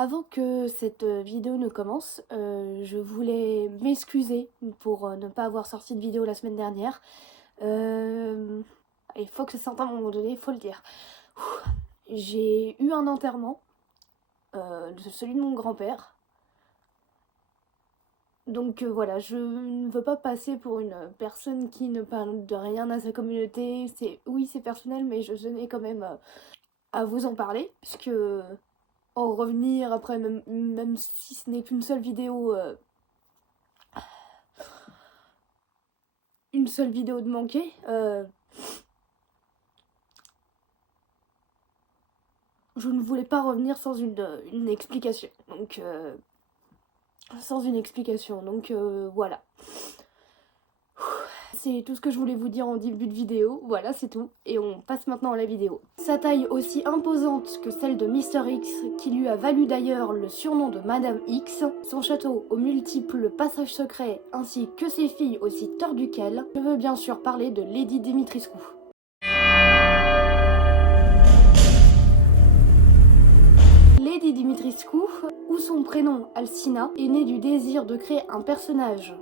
Avant que cette vidéo ne commence, je voulais m'excuser pour ne pas avoir sorti de vidéo la semaine dernière. Il faut que ça sorte à un moment donné, il faut le dire. J'ai eu un enterrement, celui de mon grand-père. Donc voilà, je ne veux pas passer pour une personne qui ne parle de rien à sa communauté. Oui, c'est personnel, mais je tenais quand même à vous en parler, puisque en revenir après, même si ce n'est qu'une seule vidéo, de manquer, je ne voulais pas revenir sans une explication. Donc, voilà. C'est tout ce que je voulais vous dire en début de vidéo, voilà, c'est tout. Et on passe maintenant à la vidéo. Sa taille aussi imposante que celle de Mr. X, qui lui a valu d'ailleurs le surnom de Madame X, son château aux multiples passages secrets, ainsi que ses filles aussi tordues qu'elle, je veux bien sûr parler de Lady Dimitrescu. Lady Dimitrescu, ou son prénom Alcina, est née du désir de créer un personnage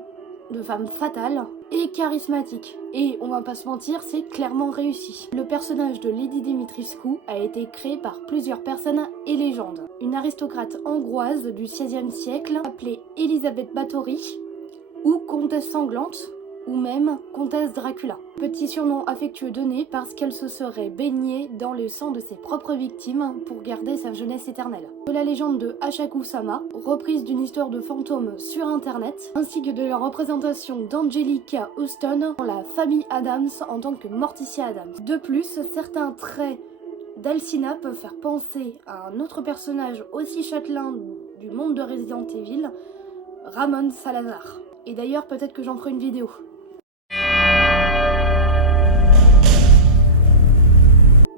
de femme fatale et charismatique. Et on va pas se mentir, c'est clairement réussi. Le personnage de Lady Dimitrescu a été créé par plusieurs personnes et légendes. Une aristocrate hongroise du XVIe siècle appelée Elisabeth Báthory, ou comtesse sanglante, ou même comtesse Dracula. Petit surnom affectueux donné parce qu'elle se serait baignée dans le sang de ses propres victimes pour garder sa jeunesse éternelle. De la légende de Hachaku-sama, reprise d'une histoire de fantômes sur internet, ainsi que de la représentation d'Angelica Houston dans la famille Adams en tant que Morticia Adams. De plus, certains traits d'Alcina peuvent faire penser à un autre personnage aussi châtelain du monde de Resident Evil, Ramon Salazar. Et d'ailleurs, peut-être que j'en ferai une vidéo.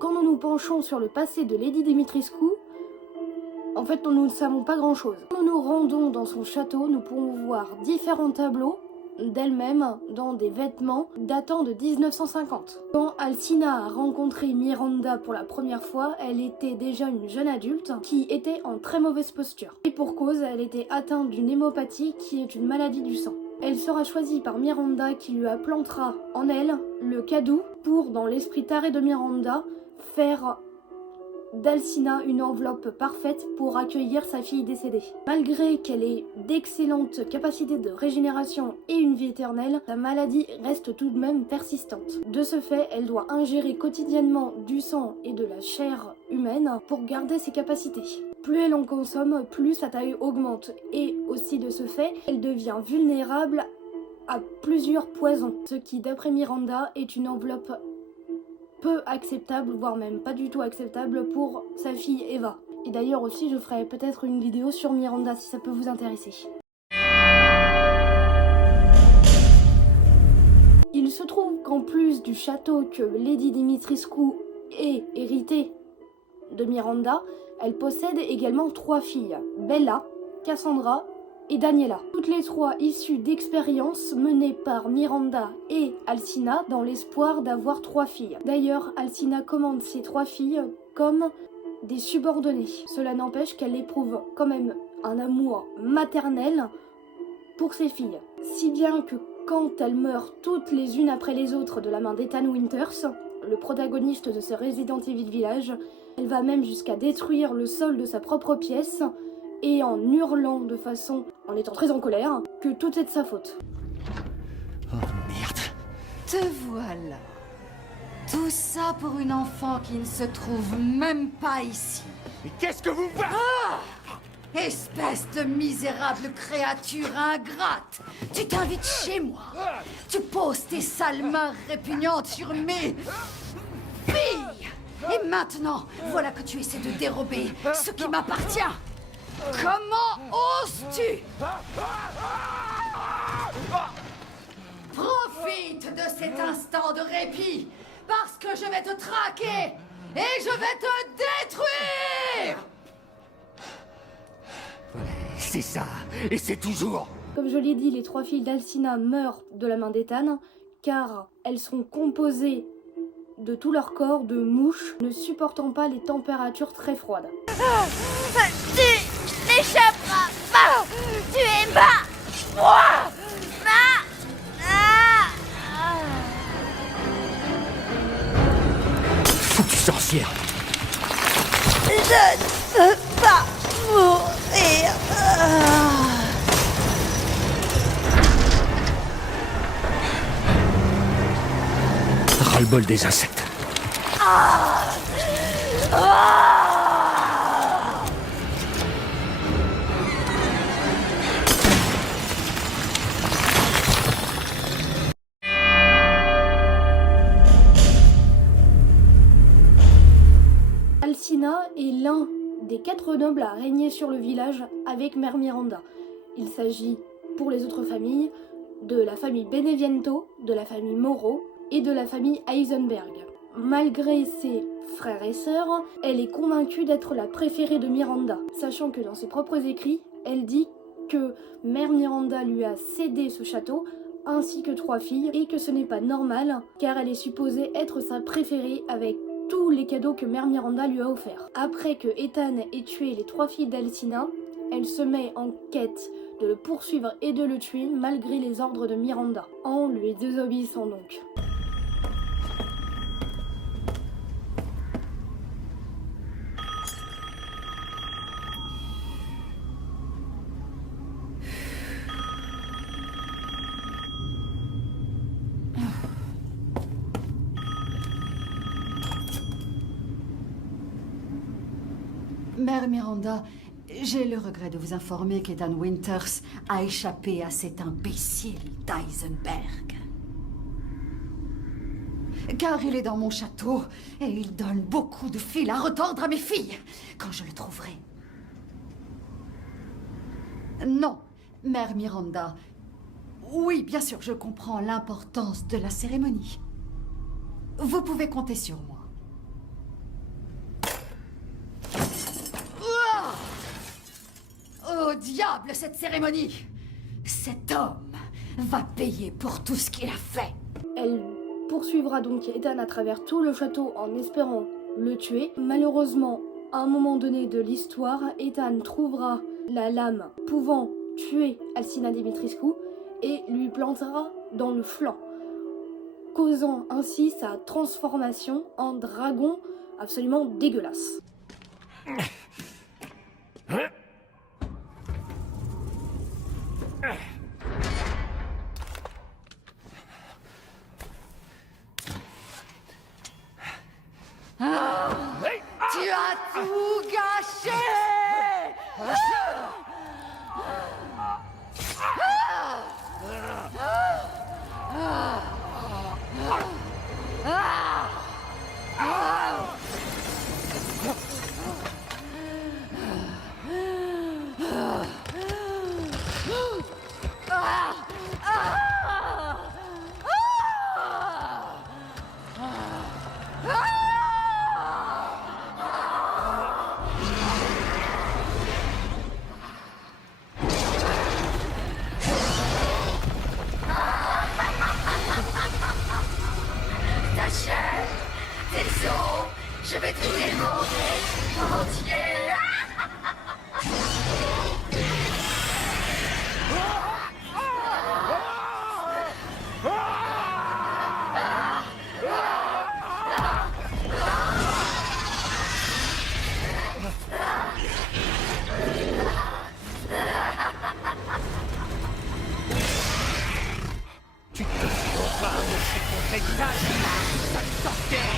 Quand nous nous penchons sur le passé de Lady Dimitrescu, en fait, nous ne savons pas grand-chose. Quand nous nous rendons dans son château, nous pouvons voir différents tableaux d'elle-même dans des vêtements datant de 1950. Quand Alcina a rencontré Miranda pour la première fois, elle était déjà une jeune adulte qui était en très mauvaise posture. Et pour cause, elle était atteinte d'une hémopathie qui est une maladie du sang. Elle sera choisie par Miranda qui lui implantera en elle le cadeau pour, dans l'esprit taré de Miranda, faire d'Alcina une enveloppe parfaite pour accueillir sa fille décédée. Malgré qu'elle ait d'excellentes capacités de régénération et une vie éternelle, sa maladie reste tout de même persistante. De ce fait, elle doit ingérer quotidiennement du sang et de la chair humaine pour garder ses capacités. Plus elle en consomme, plus sa taille augmente, et aussi de ce fait, elle devient vulnérable à plusieurs poisons, ce qui, d'après Miranda, est une enveloppe peu acceptable, voire même pas du tout acceptable pour sa fille Eva. Et d'ailleurs aussi, je ferai peut-être une vidéo sur Miranda si ça peut vous intéresser. Il se trouve qu'en plus du château que Lady Dimitrescu ait hérité de Miranda, elle possède également 3 filles, Bella, Cassandra et Daniela. Toutes les 3 issues d'expériences menées par Miranda et Alcina dans l'espoir d'avoir 3 filles. D'ailleurs, Alcina commande ces 3 filles comme des subordonnées. Cela n'empêche qu'elle éprouve quand même un amour maternel pour ses filles. Si bien que quand elles meurent toutes les unes après les autres de la main d'Ethan Winters, le protagoniste de ce Resident Evil Village, elle va même jusqu'à détruire le sol de sa propre pièce et en hurlant en étant très en colère, que tout est de sa faute. Oh merde. Te voilà. Tout ça pour une enfant qui ne se trouve même pas ici. Mais qu'est-ce que vous faites? Espèce de misérable créature ingrate. Tu t'invites chez moi. Tu poses tes sales mains répugnantes sur mes filles. Et maintenant, voilà que tu essaies de dérober ce qui m'appartient. Comment oses-tu? Profite de cet instant de répit, parce que je vais te traquer et je vais te détruire! C'est ça, et c'est toujours... Comme je l'ai dit, les 3 filles d'Alcina meurent de la main d'Ethan, car elles sont composées de tout leur corps de mouches ne supportant pas les températures très froides. ras-le-bol des insectes. Alcina est l'un des 4 nobles à régner sur le village avec Mère Miranda. Il s'agit, pour les autres familles, de la famille Beneviento, de la famille Moreau et de la famille Heisenberg. Malgré ses frères et sœurs, elle est convaincue d'être la préférée de Miranda, sachant que dans ses propres écrits, elle dit que Mère Miranda lui a cédé ce château ainsi que 3 filles et que ce n'est pas normal car elle est supposée être sa préférée avec tous les cadeaux que Mère Miranda lui a offerts. Après que Ethan ait tué les 3 filles d'Alcina, elle se met en quête de le poursuivre et de le tuer malgré les ordres de Miranda, en lui désobéissant donc. Mère Miranda, j'ai le regret de vous informer qu'Ethan Winters a échappé à cet imbécile d'Eisenberg. Car il est dans mon château et il donne beaucoup de fil à retordre à mes filles quand je le trouverai. Non, Mère Miranda. Oui, bien sûr, je comprends l'importance de la cérémonie. Vous pouvez compter sur moi. Oh diable, cette cérémonie! Cet homme va payer pour tout ce qu'il a fait. Elle poursuivra donc Ethan à travers tout le château en espérant le tuer. Malheureusement, à un moment donné de l'histoire, Ethan trouvera la lame pouvant tuer Alcina Dimitrescu et lui plantera dans le flanc, causant ainsi sa transformation en dragon absolument dégueulasse. Tu as tout gâché! Je vais te dévorer entier. Tu te feras mocher contre Ethan, sale sorcière.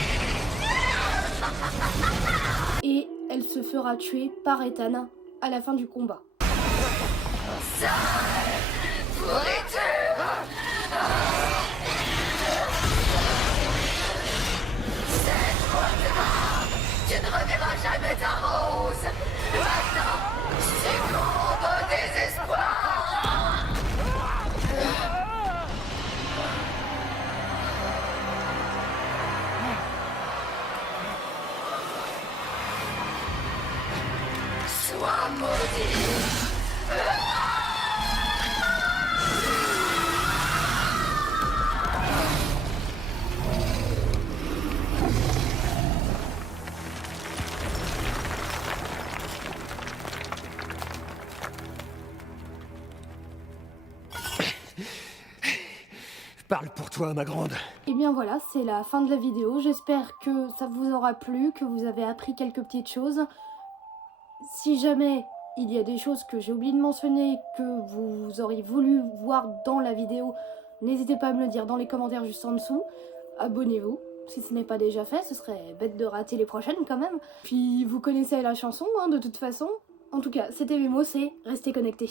Et elle se fera tuer par Ethan à la fin du combat. Tu ne reverras jamais ta rose. Maintenant, succombe au désespoir. Sois maudit. Parle pour toi, ma grande. Et bien voilà, c'est la fin de la vidéo. J'espère que ça vous aura plu, que vous avez appris quelques petites choses. Si jamais il y a des choses que j'ai oublié de mentionner, que vous auriez voulu voir dans la vidéo, n'hésitez pas à me le dire dans les commentaires juste en dessous. Abonnez-vous, si ce n'est pas déjà fait, ce serait bête de rater les prochaines quand même. Puis vous connaissez la chanson, hein, de toute façon. En tout cas, c'était mes mots, c'est restez connectés.